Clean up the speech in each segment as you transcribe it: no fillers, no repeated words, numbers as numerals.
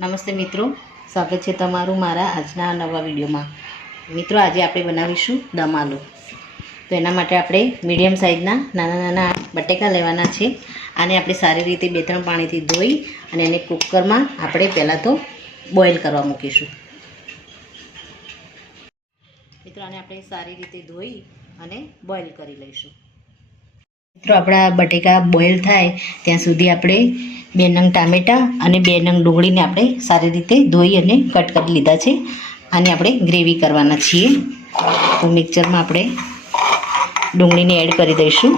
નમસ્તે મિત્રો, સ્વાગત છે તમારું મારા આજના નવા વિડીયોમાં। મિત્રો, આજે આપણે બનાવીશું દમ આલુ। તો એના માટે આપણે મીડિયમ સાઇઝના નાના નાના બટેકા લેવાના છે। આને આપણે સારી રીતે 2-3 પાણીથી ધોઈ અને એને કુકરમાં આપણે પહેલાં તો બોઇલ કરવા મૂકીશું। મિત્રો, આને આપણે સારી રીતે ધોઈ અને બોઇલ કરી લઈશું। મિત્રો, આપણા બટેકા બોઇલ થાય ત્યાં સુધી આપણે 2 નંગ ટામેટાં અને 2 નંગ ડુંગળીને આપણે સારી રીતે ધોઈ અને કટ કરી લીધા છે। આને આપણે ગ્રેવી કરવાના છીએ। તો મિક્સરમાં આપણે ડુંગળીને એડ કરી દઈશું।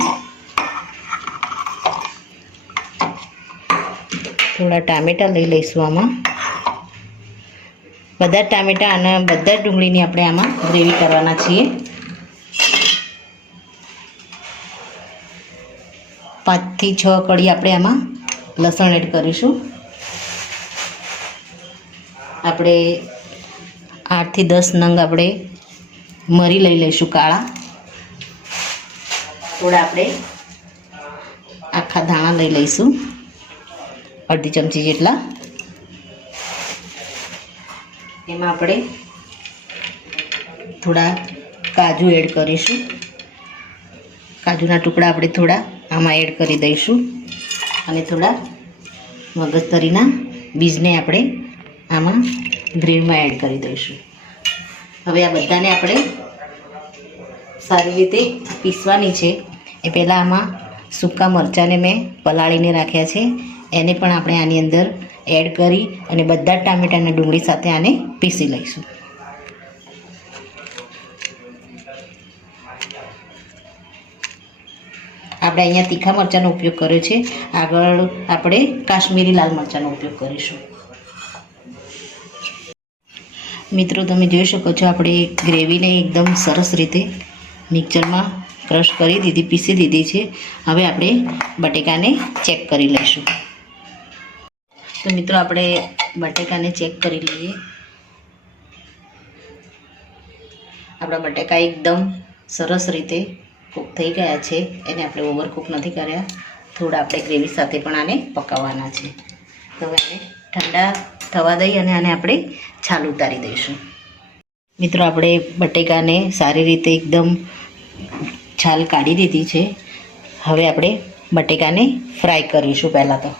થોડા ટામેટાં લઈ લઈશું આમાં। બધા ટામેટાં અને બધા ડુંગળીની આપણે આમાં ગ્રેવી કરવાના છીએ। 5 થી 6 કળી આપણે આમાં લસણ એડ કરીશું। આપણે 8 થી 10 નંગ આપણે મરી લઈ લઈશું કાળા। થોડા આપણે આખા ધાણા લઈ લઈશું, અડધી ચમચી જેટલા। એમાં આપણે થોડા કાજુ એડ કરીશું। કાજુના ટુકડા આપણે થોડા આમાં એડ કરી દઈશું અને થોડા મગજતરીના બીજને આપણે આમાં ગ્રેવીમાં એડ કરી દઈશું। હવે આ બધાને આપણે સારી રીતે પીસવાની છે। એ પહેલાં આમાં સૂકા મરચાંને મેં પલાળીને રાખ્યા છે, એને પણ આપણે આની અંદર એડ કરી અને બધા ટામેટાં અને ડુંગળી સાથે આને પીસી લઈશું। આપણે અહીંયા તીખા મરચાંનો ઉપયોગ કર્યો છે, આગળ આપણે કાશ્મીરી લાલ મરચાંનો ઉપયોગ કરીશું। મિત્રો, તમે જોઈ શકો છો આપણે ગ્રેવીને એકદમ સરસ રીતે મિક્સરમાં ક્રશ કરી દીધી, પીસી દીધી છે। હવે આપણે બટેકાને ચેક કરી લઈશું। તો મિત્રો, આપણે બટેકાને ચેક કરી લઈએ। આપણા બટેકા એકદમ સરસ રીતે કૂક થઈ ગયા છે, એને આપણે ઓવરકૂક નથી કર્યા। થોડા આપણે ગ્રેવી સાથે પણ આને પકાવવાના છે। તો હવે આને ઠંડા થવા દઈ અને આને આપણે છાલ ઉતારી દઈશું। મિત્રો, આપણે બટેકાને સારી રીતે એકદમ છાલ કાઢી દીધી છે। હવે આપણે બટેકાને ફ્રાય કરીશું। પહેલાં તો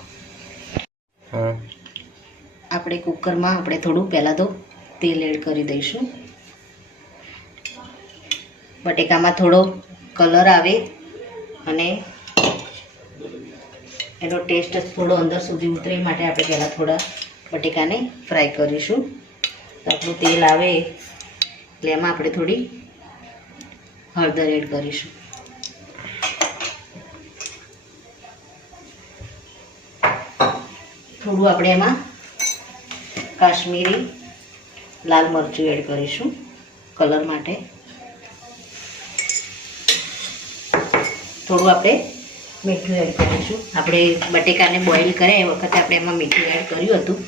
આપણે કુકરમાં આપણે થોડું પહેલાં તો તેલ એડ કરી દઈશું। બટેકામાં થોડો કલર આવે અને એનો ટેસ્ટ થોડો અંદર સુધી ઉતરે માટે આપણે પહેલાં થોડા બટેકાને ફ્રાય કરીશું। તો આપણું તેલ આવે એટલે એમાં આપણે થોડી હળદર એડ કરીશું। થોડું આપણે એમાં કાશ્મીરી લાલ મરચું એડ કરીશું કલર માટે। થોડું આપણે મીઠું એડ કરીશું। આપણે બટેકાને બોઇલ કર્યા એ વખતે આપણે એમાં મીઠું એડ કર્યું હતું,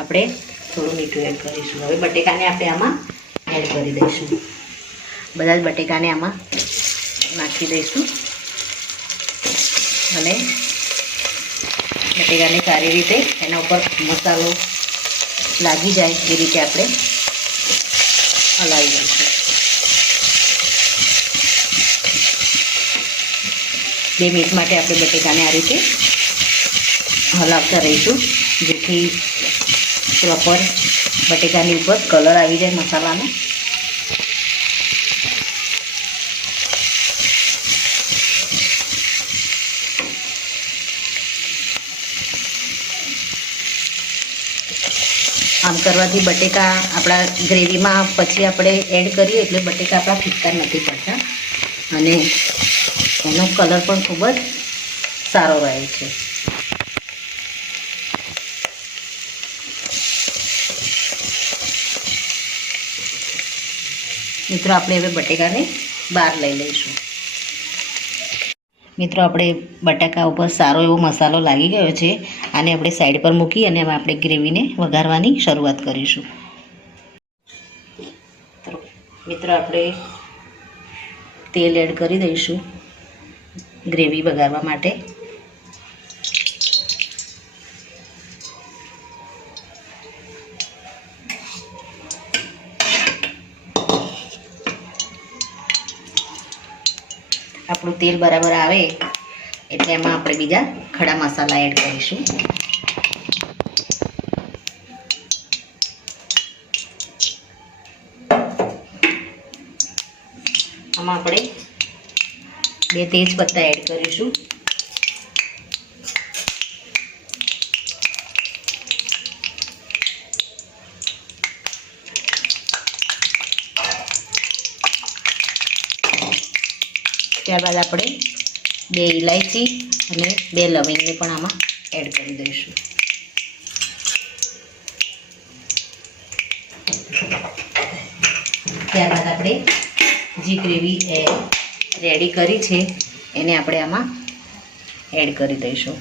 આપણે થોડું મીઠું એડ કરીશું। હવે બટેકાને આપણે આમાં એડ કરી દઈશું। બધા જ બટેકાને આમાં નાખી દઈશું અને બટેકાને સારી રીતે એના ઉપર મસાલો લાગી જાય એ રીતે આપણે હલાવી દઈશું। 2 મિનિટ માટે આપણે બટેકાને આ રીતે હલાવતા રહીશું, જેથી પ્રોપર બટેકાની ઉપર કલર આવી જાય મસાલાનો। આમ કરવાથી બટેકા આપણા ગ્રેવીમાં પછી આપણે એડ કરીએ એટલે બટેકા આપણા ફીકા નથી પડતા અને એનો કલર પણ ખૂબ જ સારો રહે છે। મિત્રો, આપણે હવે બટેકાને બહાર લઈ લઈશું। મિત્રો, આપણે બટાકા ઉપર સારો એવો મસાલો લાગી ગયો છે। આને આપણે સાઈડ પર મૂકી અને એમાં આપણે ગ્રેવીને વઘારવાની શરૂઆત કરીશું। મિત્રો, આપણે તેલ એડ કરી દઈશું ગ્રેવી વઘારવા માટે। આપણું તેલ બરાબર આવે એટલે એમાં આપણે બીજા ખડા મસાલા એડ કરીશું. આમાં આપણે 2 તેજ પત્તા એડ કરીશું. ત્યારબાદ આપણે 2 ઇલાયચી અને 2 લવિંગને પણ આમાં એડ કરી દઈશું. ત્યારબાદ આપણે જે ગ્રેવી રેડી કરી છે એને આપણે આમાં એડ કરી દઈશું.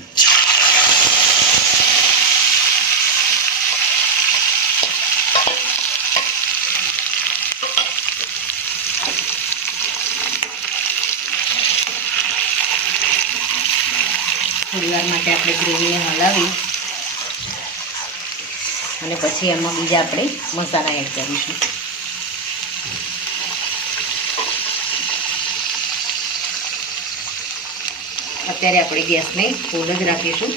થોડીવાર માટે આપણે ગ્રેવીને હલાવી અને પછી એમાં બીજા આપણે મસાલા એડ કરીશું. અત્યારે આપણે ગેસને ફૂલ જ રાખીશું.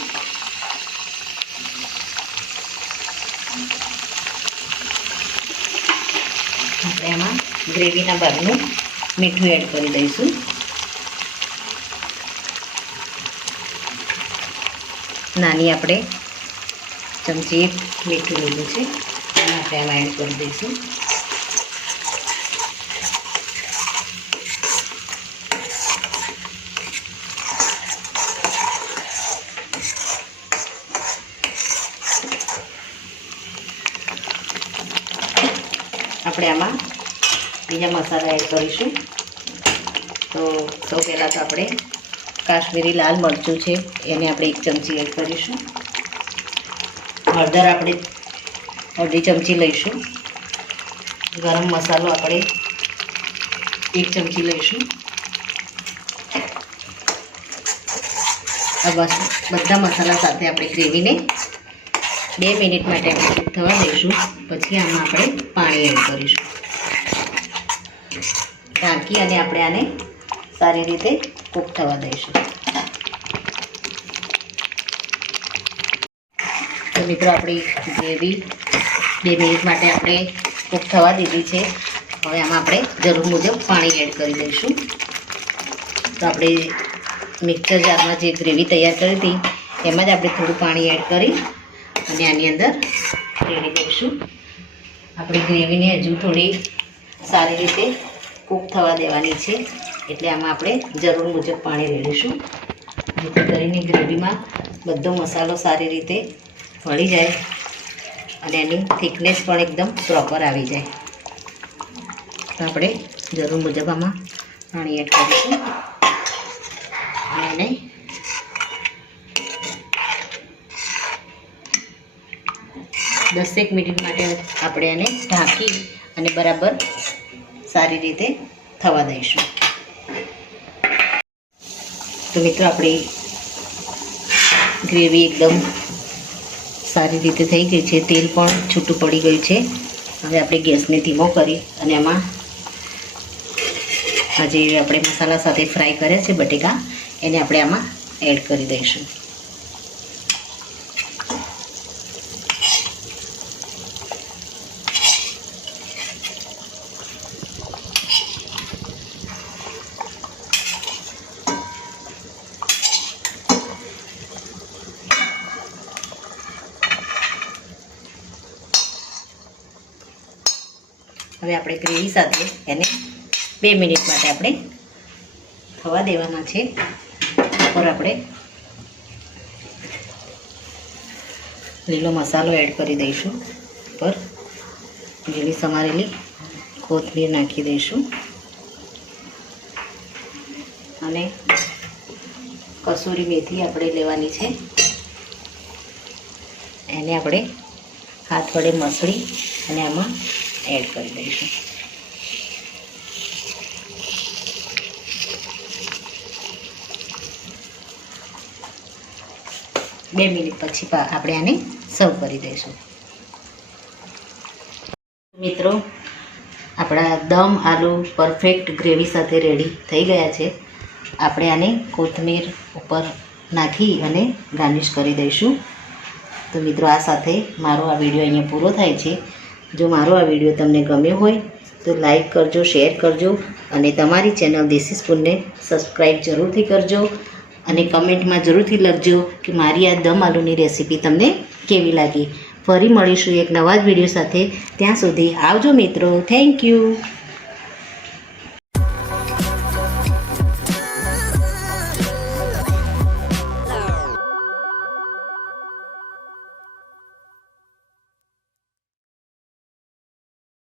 આપણે એમાં ગ્રેવીના ભાગનું મીઠું એડ કરી દઈશું. નાની આપણે ચમચી મીઠું લીધું છે અને આપણે એમાં એડ કરી દઈશું. આપણે આમાં બીજા મસાલા એડ કરીશું. તો સૌ પહેલાં તો આપણે કાશ્મીરી લાલ મરચું છે એને આપણે 1 ચમચી એડ કરીશું. હળદર આપણે અડધી ચમચી લઈશું. ગરમ મસાલો આપણે 1 ચમચી લઈશું. આ બધા મસાલા સાથે આપણે ગ્રેવીને 2 મિનિટ માટે આપણે કૂક થવા દઈશું. પછી આમાં આપણે પાણી એડ કરીશું. ઢાંકી અને આપણે આને સારી રીતે કૂક થવા દઈશું. તો મિત્રો આપણી ગ્રેવી 2 મિનિટ માટે આપણે કૂક થવા દીધી છે. હવે આમાં આપણે જરૂર મુજબ પાણી એડ કરી દઈશું. તો આપણે મિક્સર જારમાં જે ગ્રેવી તૈયાર કરી હતી એમાં જ આપણે થોડું પાણી એડ કરી અને આની અંદર રેડી દઈશું. આપણી ગ્રેવીને હજુ થોડી સારી રીતે કૂક થવા દેવાની છે એટલે આમાં આપણે જરૂર મુજબ પાણી રેડીશું, જેથી કરીને ગ્રેવીમાં બધો મસાલો સારી રીતે ભળી જાય અને એની થિકનેસ પણ એકદમ પ્રોપર આવી જાય. તો આપણે જરૂર મુજબ આમાં પાણી એડ કરીશું અને એને 10 મિનિટ માટે આપણે એને ઢાંકી અને બરાબર સારી રીતે થવા દઈશું. તો મિત્રો આપણી ગ્રેવી એકદમ સારી રીતે થઈ ગઈ છે. તેલ પણ છૂટું પડી ગયું છે. હવે આપણે ગેસને ધીમો કરી અને એમાં આ જે આપણે મસાલા સાથે ફ્રાય કર્યા છે બટેકા એને આપણે આમાં એડ કરી દઈશું. હવે આપણે ગ્રેવી સાથે એને 2 મિનિટ માટે આપણે થવા દેવાના છે. ઉપર આપણે લીલો મસાલો એડ કરી દઈશું. ઉપર લીલી સમારેલી કોથમીર નાખી દઈશું અને કસૂરી મેથી આપણે લેવાની છે. એને આપણે હાથ વડે મસળી અને આમાં એડ કરી દઈશું. બે મિનિટ પછી આપણે આને સર્વ કરી દઈશું. મિત્રો આપણા દમ આલુ પરફેક્ટ ગ્રેવી સાથે રેડી થઈ ગયા છે. આપણે આને કોથમીર ઉપર નાખી અને ગાર્નિશ કરી દઈશું. તો મિત્રો, આ સાથે મારો આ વિડીયો અહીંયા પૂરો થાય છે. જો મારો આ વિડીયો તમને ગમ્યો હોય તો લાઈક કરજો, શેર કરજો અને તમારી ચેનલ દેશી સ્પૂનને સબસ્ક્રાઈબ જરૂરથી કરજો અને કમેન્ટમાં જરૂરથી લખજો કે મારી આ દમ આલુની રેસીપી તમને કેવી લાગી. ફરી મળીશું એક નવા જ વિડીયો સાથે. ત્યાં સુધી આવજો મિત્રો. Thank you.